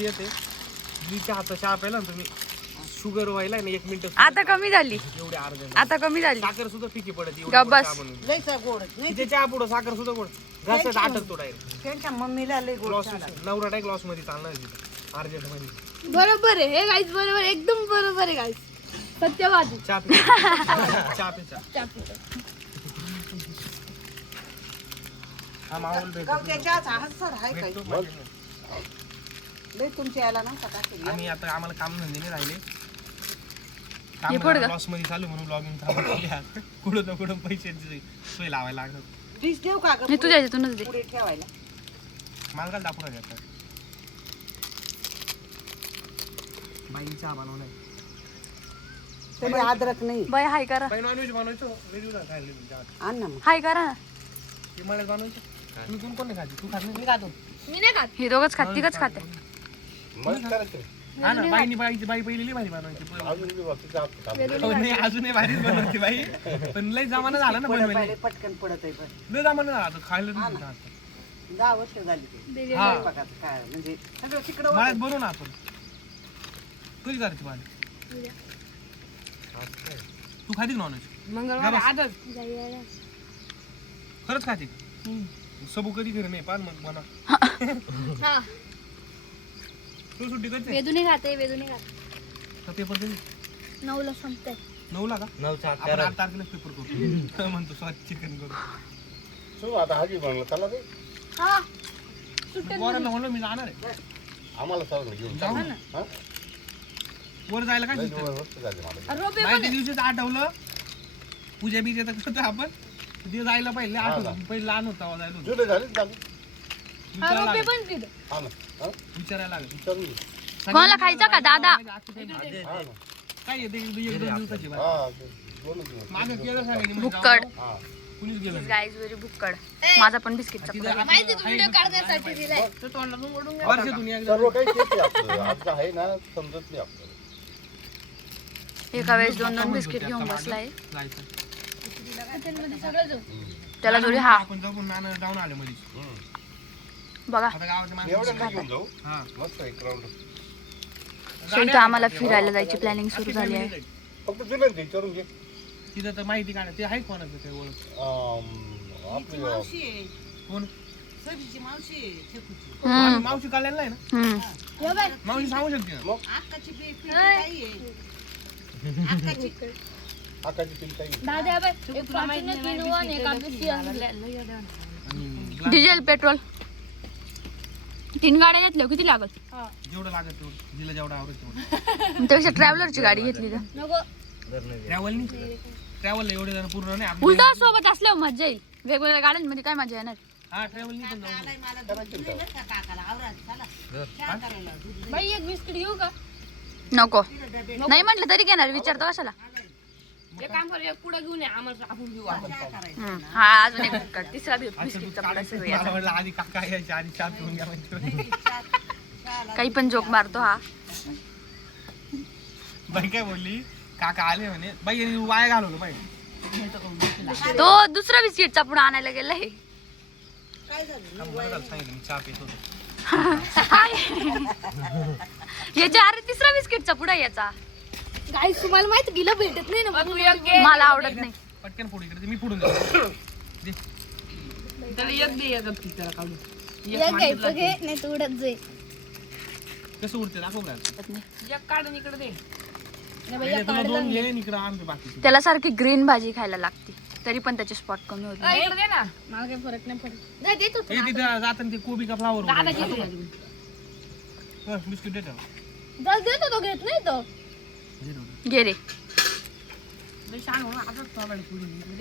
येते मी चहाचा चहा प्यायला ना तुम्ही शुगर व्हायला ना 1 मिनिट आता कमी झाली, एवढे अर्धे आता कमी झाली. साखर सुद्धा फिकी पडते गब्बस. लयचा गोड नाही तिथे चहा पुढं साखर सुद्धा गोड घासात आटत तो डायरेक्ट त्यांच्या मम्मीला लय गोड लॉस झाला. नवरा डायरेक्ट लॉस मध्ये चालणार तिथे अर्जंट मध्ये बरोबर आहे हे गाईस, बरोबर एकदम बरोबर आहे गाईस. सत्यवादी. चहा पी चहा पी चहा हा माहोल गावच्या चहाचा हस्सर आहे काय भेटतो लय तुमच्या याला नव्हता का केली? आम्ही आता आम्हाला काम धंदे नाही राहिले हे पुढं का? लॉस मध्ये चालू म्हणून ब्लॉगिंग थांबवली कुठं ना कुठं पैशांची सोय लावायला लागत डिश देऊ का मी तुझ्या ह्याच्यातूनच दे. पुढे ठेवायला मला काय दाखवून घेतात बाई चहा बनवलाय तरी अद्रक नाही बाय हाय करा, बाई नॉनव्हेज बनवायचो व्हेज नाही खायला आण ना मग हाय करा ना. ते मला बनवायचं तू कोण कोण नाही खाते तू खात नाही मी खातो मी नाही खात. हे दोघच खात, तिघच खाते. हा ना बाई पहिली भारी बनवायची हो, नाही अजूनही भारीच बनवते बाई पण लय जमाना झाला ना बनवायला पहिले पटकन पडत आहे पण लय जमाना झाला आता खायला नाही आता. 10 वर्ष झाली ते हा स्वयंपाकाचं काय म्हणजे सगळं तिकडं मळ्यात बनवू ना आपण कधी करायची भाजी तू खाती नॉनव्हेज मंगळवार आजच खरंच खाते सबू कधी घरी नाही पान मग बना हा तू सुट्टी करते वेदूने खाते, वेदूने खाते. पेपर कधी 9ला संपतंय. 9ला का 9 आपण 8 तारखेला पेपर करू म्हणतो स्वच्छ चिकन करू आता हाजी बनलं त्याला ते हा पोरांना म्हणलं मी जाणार आहे आम्हाला सगळं घेऊन जाऊ हा? ना वर जायला काय लय शिकतो दिवस वस्तू झाली मला रोपे नाही त्या दिवशीच आठवलं पूजा बीजा तर करतो आपण ते जायला पहिले आठवलं पहिले लहान होता जायला होतं. जुले झाली झाली हा विचारायला रोपे लागेल. पण तिथे. हा ना हा? विचारायला लागेल विचारून घे. कोणाला खायचं का दादा? हा ना काय येते 1-2 दिवसाची बात. हा ते दोन दिवस मागे केलं सांगायचं म्हणजे भुक्कड. जाऊ. हा कुणीच गेलं नाही. गाईज व्हेरी भुक्कड. माझा पण बिस्किटचा तिथं पुडा. आपलं माहिती तू आहे व्हिडिओ बघ, काढण्यासाठी दिलाय. तर तोंडातून ओढून घ्या. वर्षातून एकदा. सर्व काही तेच आहे आपलं आज आहे ना समजत नाही आपल्याला एका वेळेस 2-2 बिस्किट घेऊन बसलाय. जायचं. किचनमध्ये सगळं जाऊ. त्याला जोडी हा आपण जाऊन नाना जाऊन आले मध्ये बघा. आता गावाच्या एवढं माणसं नाही घेऊन जाऊ हा मस्त एक राऊंड सो इथं आम्हाला फिरायला जायची प्लॅनिंग सुरू झाली आहे. फक्त जुले विचारून घे तिथं तर माहिती काढा ते आहे कोणाचं ते ओळख आपली मावशी आहे कोण सरीची मावशी आहे शेपूची हम्म. मावशी काढलेला आहे ना हम्म. हे बाय. मावशी सांगू शकते ना अक्काची पिठी ताई आहे अक्काची आकाची पिंटाई दादा बाय. एक फॉर्च्युनर किनोवा आणि एक आदित्य आणली. आणि डिझेल पेट्रोल 3 गाड्या घेतल्या किती लागल? जेवढं लागत तेवढं जिला जेवढं आवडत तेवढं त्यापेक्षा ट्रॅव्हलरची गाडी घेतली तर नको. ट्रॅव्हलला एवढे जण पूर्ण नाही आपलं. उलटा सोबत असल्यावर मजा येईल. वेगवेगळ्या गाड्यांमध्ये काय मजा येणार? हा ट्रॅव्हलनी पण जाऊ आलाय मला दूध दिलंय बरं का काकाला आवरात चला चहा करायला दूध बाई एक बिस्किट घेऊ का? नको दिलं डबे नाही म्हटलं तरी घेणार. विचारतो कशाला? एक काम करू एक पुढे घेऊन ये आम्हाला आपण घेऊ आपण. चहा करायला हम्म. हा अजून एक बिस्किट. तिसरा बिस्किटचा पुडा सुरू आहे मला आता. वाटलं आधी काका यायचे आधी चहा पिऊन घ्या म्हणजे काही पण जोक मारतो हा. बाई काय बोलली काका आले म्हणे बाई यांनी वाया घालवलं बाई तो दुसरा बिस्किटचा पुडा आणायला गेलाय. काय झालं सांगितलं मी चहा पित होतो याच्या अरे तिसरा बिस्किटचा पुडा याचा. गाईस तुम्हाला माहिती गिला भेटत नाही ना. मला आवडत नाही. पटकन फोड इकडे मी फोडून देतो दे. एक घ्यायचं घे नाही तर उडत जाईल. कसं उडते दाखव काय एक काढून इकडे दे. तुला 2 घे इकडे आण बाकी त्याला सारखी ग्रीन भाजी खायला लागते तरी पण त्याचे स्पॉट कमी होत नाही. इकडे दे ना. मला काही फरक नाही पडत. नाही देतो हे तिथं जाताना ते कोबी का फ्लावर दादा बिस्किट देतो देतो तो घेत नाही तो. घे रे.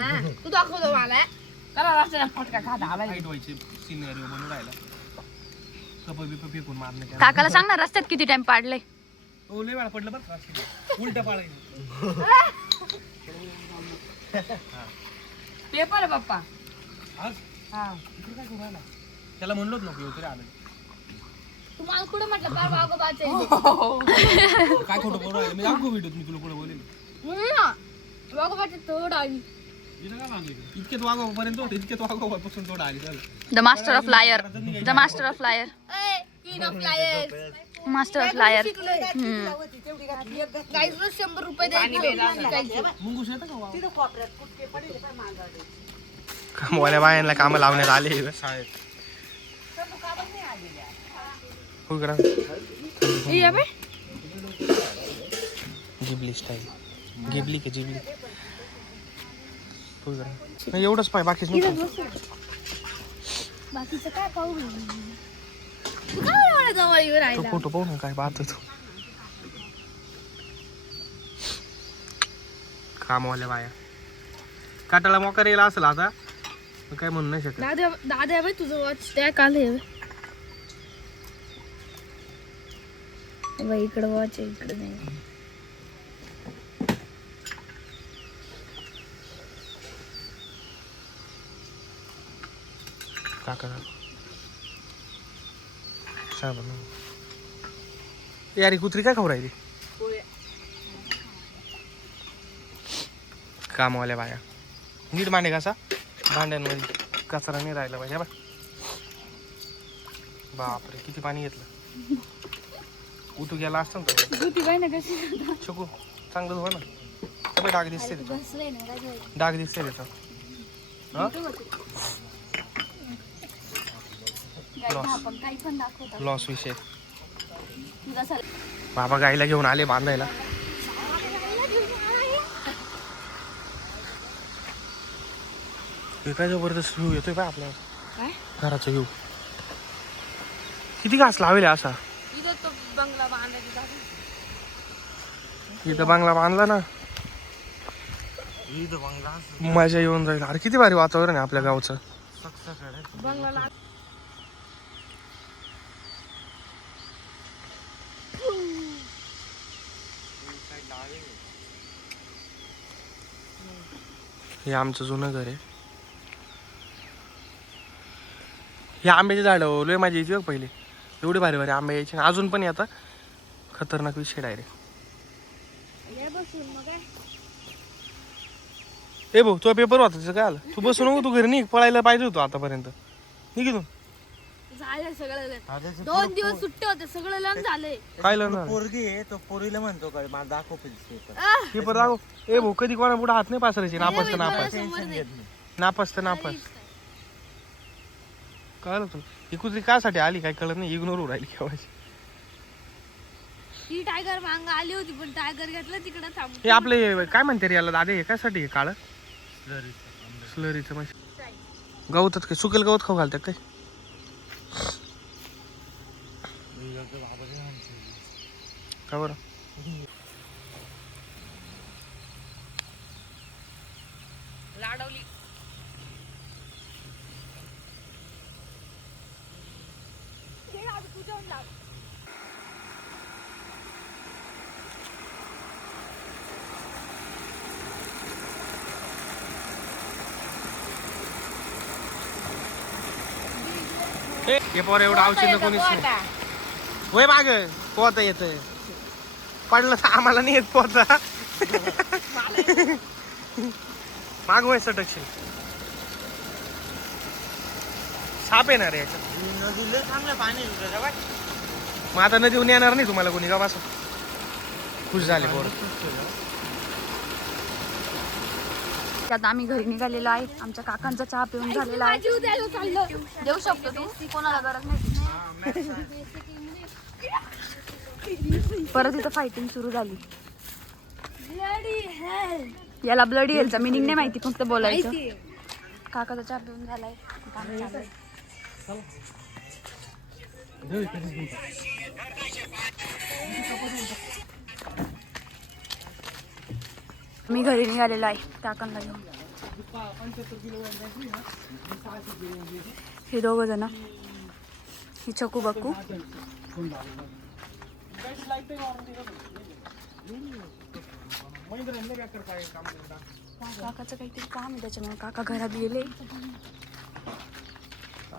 हा, तू दाखवतो मला. करा रस्त्याला फटका खाता आला. हाईट व्हायचे सिनेरिओ बनवून राहिला कप बिप फेकून मारणे काकाला सांग ना रस्त्यात किती टाइम पाडले. ओ लय वेळा पडलं बरं का उलटा पाळायचं पेपर आहे पप्पा. आज हा इकडे काय करू राहिला त्याला म्हणलोच नको येऊ तरी आलं तुम्हाला कुठं म्हटलं बार बागोबाचे काय खोटं बोलू राहिलं मी दाखवू व्हिडिओ मी तुला कुठं बोलेल बागोबाचे थोडं आली. इतकेच वागोपर्यंत होतं इतकेच वागोपासून थोडं आली झालं द मास्टर ऑफ लायर. द मास्टर ऑफ लायर. King of lawyers. Master flyer. Guys 100 रुपये द्यायचे. मुंगूस येतं का वाव? तिथं कोपऱ्यात कुठके पडले पाय मांगाडे. कामवाल्या बायांना कामं लावण्यात आले शाळेत. संपू का बरं नाही आलेल्या? हो करा ये बे. Ghibli style. गिबली की जिबली हो करा. नाही एवढंच पाय बाकीच नको. बाकीचं काय पाहू तू काय एवढा जवळ येऊन तो राहिला. फोटो पाहू ना काय पाहतो तू. कामवाल्या बाया काटाला मोकार येईल असेल आता काय म्हणू नाही शकत. दादा बाई तुझं वॉच त्या काल आहे बाई. इकडं वॉच आहे इकडे नाही. काका यार कुत्री काय खाऊ राहिली. कामवाल्या बाया नीट मांडे कसा भांड्यांमध्ये कचरा नाही राहिला पाहिजे. बा बापरे किती पाणी घेतलं. उतू गेला असतं ना शकू चांगलं धुवा ना. सगळे डाग दिसते त्याचं. डाग दिसते त्याचं. लॉस विषय. बाबा गाईला घेऊन आले बांधायला. हे काय जबरदस्त व्ह्यू येतोय पाय आपल्या घराचा व्ह्यू. किती घास लावेल असा. इथं बंगला बांधला ना मजा येऊन जाईल. अरे किती भारी वातावरण आहे आपल्या गावचं. हे आमचं जुनं घर आहे. हे आंब्याचे झाड लय माझी यायची बघ पहिले. एवढे भारी भारी आंबे यायचे अजून पण आता खतरनाक विषय डायरेक्ट. ए भाऊ तुझा पेपर होता त्याचं काय आलं. तू बसू नको तू घरी निघ. पळायला पाहिजे होतो आतापर्यंत. निघ तू. झालं सगळं. 2 दिवस सुट्टे होते सगळं लग्न झालंय. काय लग्न पोरगी आहे तो पोरीला म्हणतो काय मला दाखव पेपर. पेपर दाखव. ए भाऊ कधी कोणा पुढे हात नाही पासरायचे. नापास तर नापास नापास तर नापास. कळलं तू ही कुत्री कासाठी आली काय कळत नाही. इग्नोर होऊ राहिली केव्हाची. ती टायगर मांग आली होती पण टायगर घेतलं तिकडे थांब. हे आपले काय म्हणते रे याला दादे. हे कायसाठी हे काळ स्लरीचं मशीन. गवतात काय सुकेल गवत खाऊ घालतात काय. का बरं लाडवली. हे पोर एवढं औषध कोणीच नाही. होय माग पोहता येत. पडलं तर आम्हाला नाही येत पोहता. माग होय सटकशील. साप येणार याच्यात. नदीला चांगलं पाणी. मग आता नदीहून येणार नाही तुम्हाला कोणी. गाव असं खुश झाले पोर. आता आम्ही घरी निघालेलो आहे. आमच्या काकांचा चहा पिऊन झालेला आहे. देऊ शकतो तू कोणाला गरज नाही. परत इथं फायटिंग सुरू झाली. याला ब्लडी हेलचा मिनिंग नाही माहिती फक्त बोलायचं. काकाचा चहा पिऊन झालाय. मी घरी निघालेलो आहे काकांना घेऊन. हे दोघ जण ही चकू बक्कू. काकाचं काहीतरी काम आहे त्याच्यामुळे काका घरात गेले.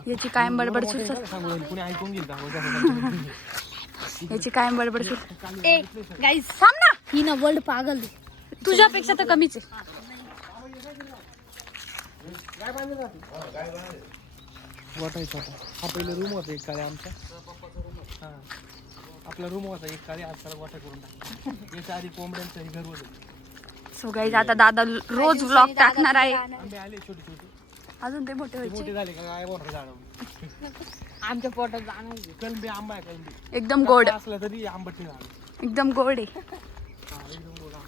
याची कायम बडबड सुट. याची कायम बडबड सुट. ए गाईस थांब ना. ही ना वर्ल्ड पागल. तुझ्यापेक्षा तर कमीच आहे. वाटायचं होता. हा पहिले रूम होता एक काळे आमचा. हा आपला रूम होता एक काळी आज त्याला गोठा करून टाकला. याच्या आधी कोंबड्यांचं घर होतं. सो गाईज आता दादा रोज व्लॉग टाकणार आहे. आंबे आले छोटे छोटे. अजून ते मोठे ते व्हायचे. मोठे झाले का काय मोठं झाड. आमच्या पोटात जाणार कलबी आंबा आहे कलबी. एकदम गोड असला तरी आंबट नाही झालं. एकदम गोड आहे.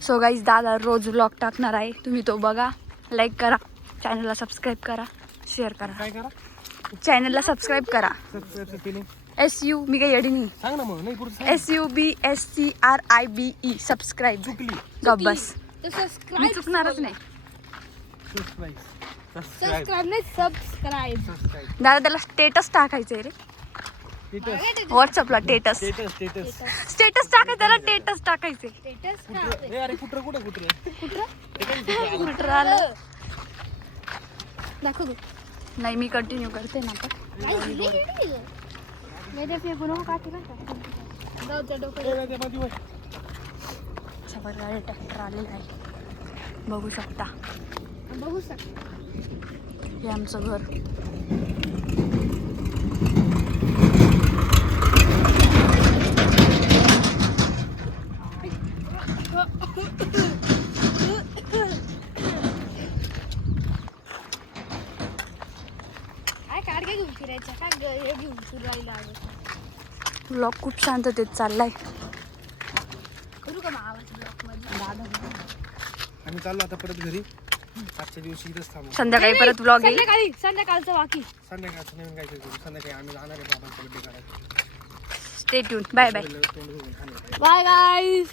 सो गाईज दादा रोज व्लॉग टाकणार आहे. तुम्ही तो बघा, लाईक करा, चॅनलला सबस्क्राईब करा, शेअर करा. काय करा चॅनलला सबस्क्राईब करा. सबस्क्राईबचं स्पेलिंग SU मी काही येडी नाही. सांग ना मग. नाही पुढचं सांग. SUBSCRIBE subscribe. चुकली. गप बस. तर मी सबस्क्राईब चुकणारच नाही. सबस्क्राईब. सबस्क्राईब नाही सबस्क्राईब. सबस्क्राईब. दादा त्याला स्टेटस टाकायचंय रे. स्टेटस व्हॉट्सअपला स्टेटस. स्टेटस. स्टेटस टाकायचं, त्याला स्टेटस टाकायचे. स्टेटस ए अरे कुठं कुठं आलं? दाखव तू. नाही मी कंटिन्यू करते ना आता. काय दिली? मेरे फेकू नको काठी बरं का. जाऊ त्या डोक्यात. सगळं ट्रॅक्टर आलेला आहे, बघू शकता. बघू शकता. हे आमचं घर. काय काढ काय घेऊन फिरायचं काय हे घेऊन फिरायला ब्लॉग खूप शांततेत चाललाय. करू का मग आवाज ब्लॉक मध्ये. आम्ही चाललो आता परत घरी. आजच्या दिवशी इथंच थांबू. संध्याकाळी परत ब्लॉग येईल. संध्याकाळी संध्याकाळचं बाकी. संध्याकाळचं नवीन काय करू. संध्याकाळी आम्ही जाणार आहे बाबांचा बड्डे करायला. Stay tuned. Bye bye. तोंड धुवून खाणार. बाय गाईस.